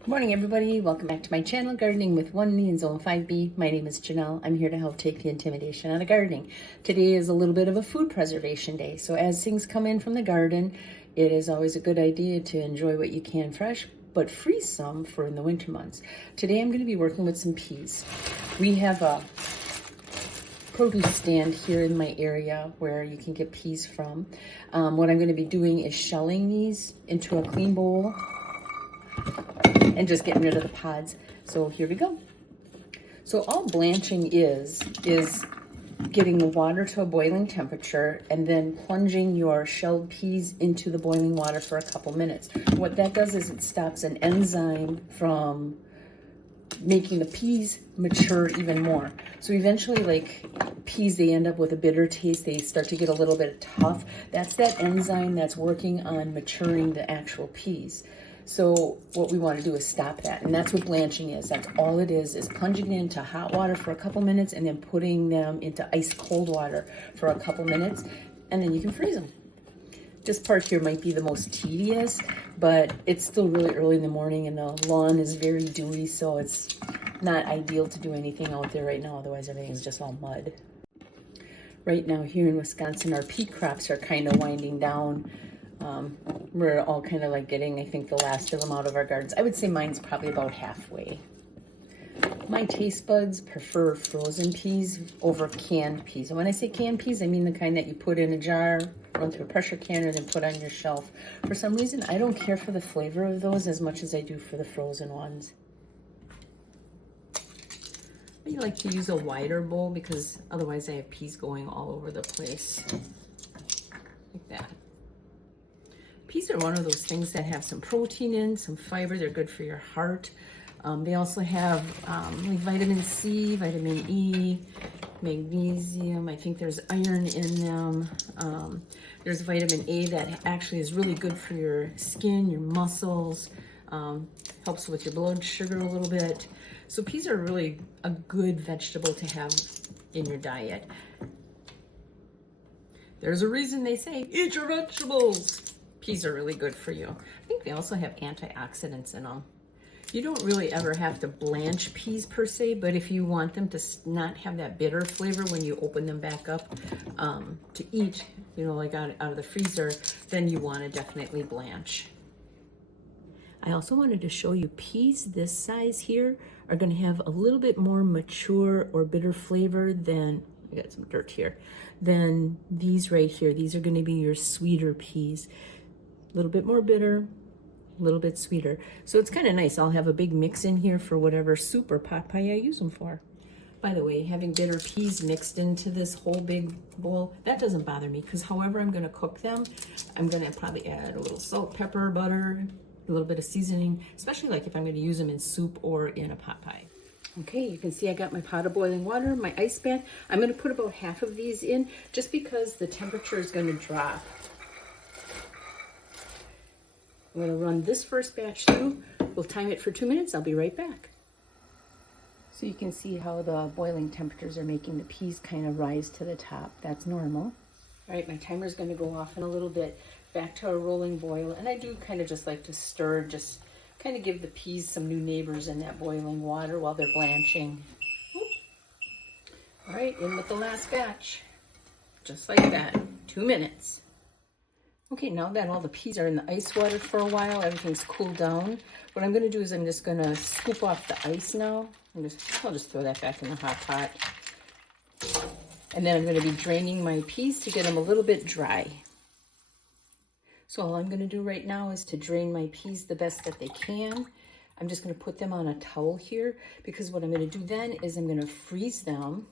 Good morning, everybody. Welcome back to my channel, Gardening with 1E and Zone 5B. My name is Janelle. I'm here to help take the intimidation out of gardening. Today is a little bit of a food preservation day. So as things come in from the garden, it is always a good idea to enjoy what you can fresh, but freeze some for in the winter months. Today I'm going to be working with some peas. We have a produce stand here in my area where you can get peas from. What I'm going to be doing is shelling these into a clean bowl and just getting rid of the pods. So here we go. So all blanching is getting the water to a boiling temperature and then plunging your shelled peas into the boiling water for a couple minutes. What that does is it stops an enzyme from making the peas mature even more. So eventually, like peas, they end up with a bitter taste. They start to get a little bit tough. That's that enzyme that's working on maturing the actual peas. So what we want to do is stop that. And that's what blanching is. That's all it is plunging it into hot water for a couple minutes and then putting them into ice cold water for a couple minutes. And then you can freeze them. This part here might be the most tedious, but it's still really early in the morning and the lawn is very dewy, so it's not ideal to do anything out there right now. Otherwise, everything's just all mud. Right now here in Wisconsin, our pea crops are kind of winding down. We're all kind of like getting, I think, the last of them out of our gardens. I would say mine's probably about halfway. My taste buds prefer frozen peas over canned peas. And when I say canned peas, I mean the kind that you put in a jar, run through a pressure canner, then put on your shelf. For some reason, I don't care for the flavor of those as much as I do for the frozen ones. I like to use a wider bowl because otherwise I have peas going all over the place. Like that. Peas are one of those things that have some protein in, some fiber. They're good for your heart. They also have like vitamin C, vitamin E, magnesium. I think there's iron in them. There's vitamin A that actually is really good for your skin, your muscles, helps with your blood sugar a little bit. So peas are really a good vegetable to have in your diet. There's a reason they say, eat your vegetables. Peas are really good for you. I think they also have antioxidants in them. You don't really ever have to blanch peas per se, but if you want them to not have that bitter flavor when you open them back up to eat, you know, like out of the freezer, then you want to definitely blanch. I also wanted to show you peas this size here are going to have a little bit more mature or bitter flavor than, I got some dirt here, than these right here. These are going to be your sweeter peas. A little bit more bitter, a little bit sweeter. So it's kind of nice. I'll have a big mix in here for whatever soup or pot pie I use them for. By the way, having bitter peas mixed into this whole big bowl, that doesn't bother me because however I'm going to cook them, I'm going to probably add a little salt, pepper, butter, a little bit of seasoning, especially like if I'm going to use them in soup or in a pot pie. Okay, you can see I got my pot of boiling water, my ice bath. I'm going to put about half of these in just because the temperature is going to drop. I'm going to run this first batch through. We'll time it for 2 minutes. I'll be right back. So you can see how the boiling temperatures are making the peas kind of rise to the top. That's normal. All right, my timer is going to go off in a little bit. Back to a rolling boil. And I do kind of just like to stir, just kind of give the peas some new neighbors in that boiling water while they're blanching. All right, in with the last batch. Just like that, 2 minutes. Okay, now that all the peas are in the ice water for a while, everything's cooled down. What I'm going to do is I'm just going to scoop off the ice now. I'll just throw that back in the hot pot. And then I'm going to be draining my peas to get them a little bit dry. So all I'm going to do right now is to drain my peas the best that they can. I'm just going to put them on a towel here because what I'm going to do then is I'm going to freeze them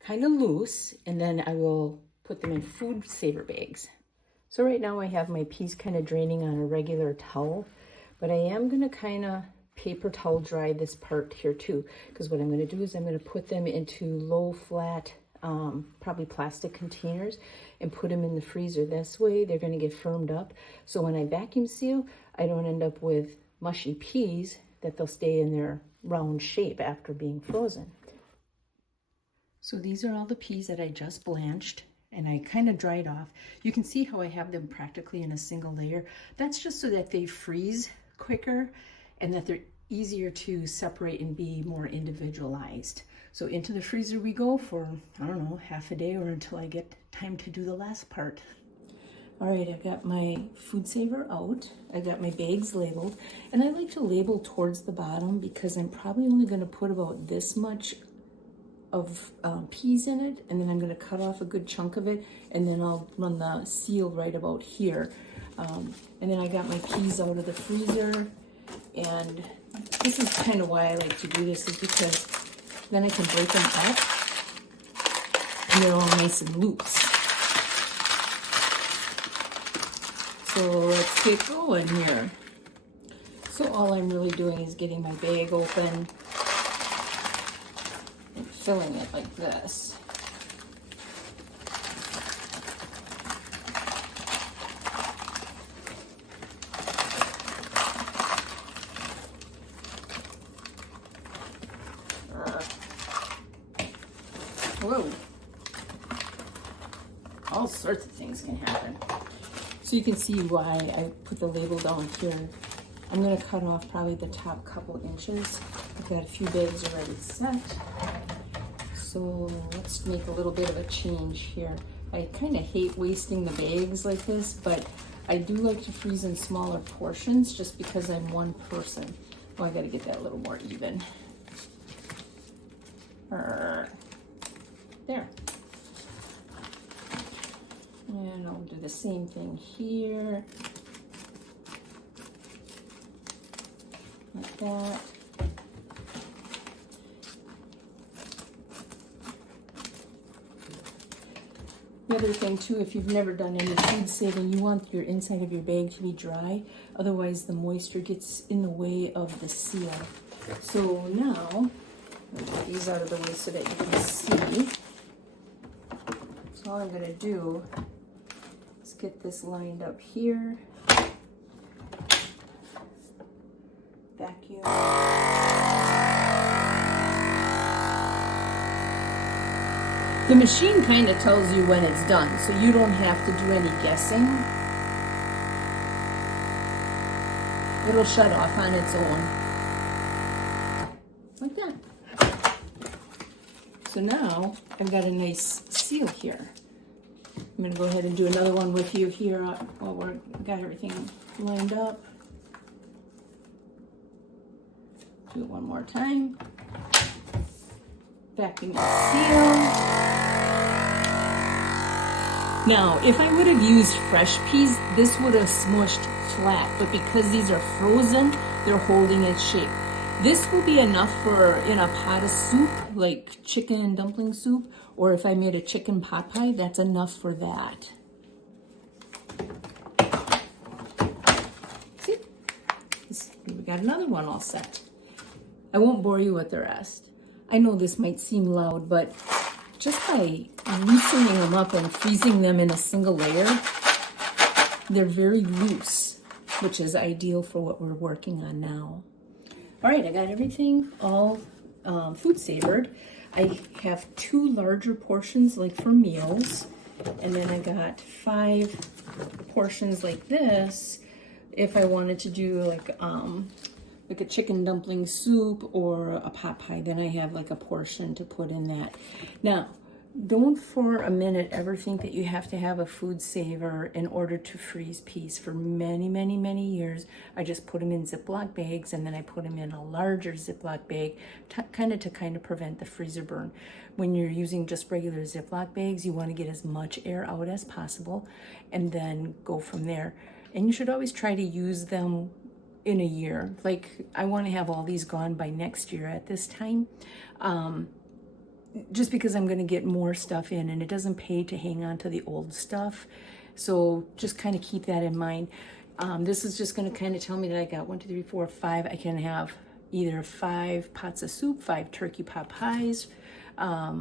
kind of loose and then I will put them in food saver bags. So right now I have my peas kind of draining on a regular towel, but I am going to kind of paper towel dry this part here too, because what I'm going to do is I'm going to put them into low flat, probably plastic containers and put them in the freezer. This way they're going to get firmed up. So when I vacuum seal, I don't end up with mushy peas, that they'll stay in their round shape after being frozen. So these are all the peas that I just blanched. And I kind of dried off. You can see how I have them practically in a single layer. That's just so that they freeze quicker and that they're easier to separate and be more individualized. So into the freezer we go for, I don't know, half a day or until I get time to do the last part. All right, I've got my food saver out. I've got my bags labeled, and I like to label towards the bottom because I'm probably only going to put about this much of peas in it, and then I'm going to cut off a good chunk of it, and then I'll run the seal right about here. And then I got my peas out of the freezer, and this is kind of why I like to do this, is because then I can break them up, and they're all nice and loose. So let's get going here. So all I'm really doing is getting my bag open and filling it like this. Whoa. All sorts of things can happen. So you can see why I put the label down here. I'm going to cut off probably the top couple inches. I've got a few bags already set. So let's make a little bit of a change here. I kind of hate wasting the bags like this, but I do like to freeze in smaller portions just because I'm one person. Oh, I got to get that a little more even. There. And I'll do the same thing here, like that. The other thing too, if you've never done any food saving, you want your inside of your bag to be dry, otherwise the moisture gets in the way of the seal. So now, I'll get these out of the way so that you can see. So all I'm going to do, get this lined up here. Vacuum. The machine kind of tells you when it's done, so you don't have to do any guessing. It'll shut off on its own. Like that. So now I've got a nice seal here. I'm going to go ahead and do another one with you here while we've got everything lined up. Do it one more time. Vacuum and seal. Now, if I would have used fresh peas, this would have smushed flat, but because these are frozen, they're holding its shape. This will be enough for in a pot of soup, like chicken dumpling soup, or if I made a chicken pot pie, that's enough for that. See? We got another one all set. I won't bore you with the rest. I know this might seem loud, but just by loosening them up and freezing them in a single layer, they're very loose, which is ideal for what we're working on now. All right, I got everything all food savored. I have 2 larger portions like for meals, and then I got 5 portions like this if I wanted to do like a chicken dumpling soup or a pot pie. Then I have like a portion to put in that. Now, don't for a minute ever think that you have to have a food saver in order to freeze peas. For many, many, many years, I just put them in Ziploc bags, and then I put them in a larger Ziploc bag to kind of prevent the freezer burn. When you're using just regular Ziploc bags, you want to get as much air out as possible and then go from there. And you should always try to use them in a year. Like, I want to have all these gone by next year at this time. Just because I'm going to get more stuff in, and it doesn't pay to hang on to the old stuff. So just kind of keep that in mind. This is just going to kind of tell me that I got 1, 2, 3, 4, 5. I can have either 5 pots of soup, 5 turkey pot pies, a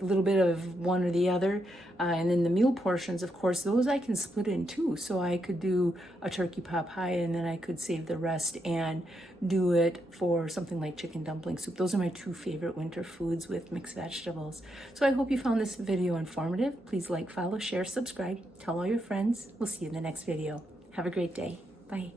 little bit of one or the other. And then the meal portions, of course, those I can split in 2. So I could do a turkey pot pie, and then I could save the rest and do it for something like chicken dumpling soup. Those are my 2 favorite winter foods with mixed vegetables. So I hope you found this video informative. Please like, follow, share, subscribe, tell all your friends. We'll see you in the next video. Have a great day. Bye.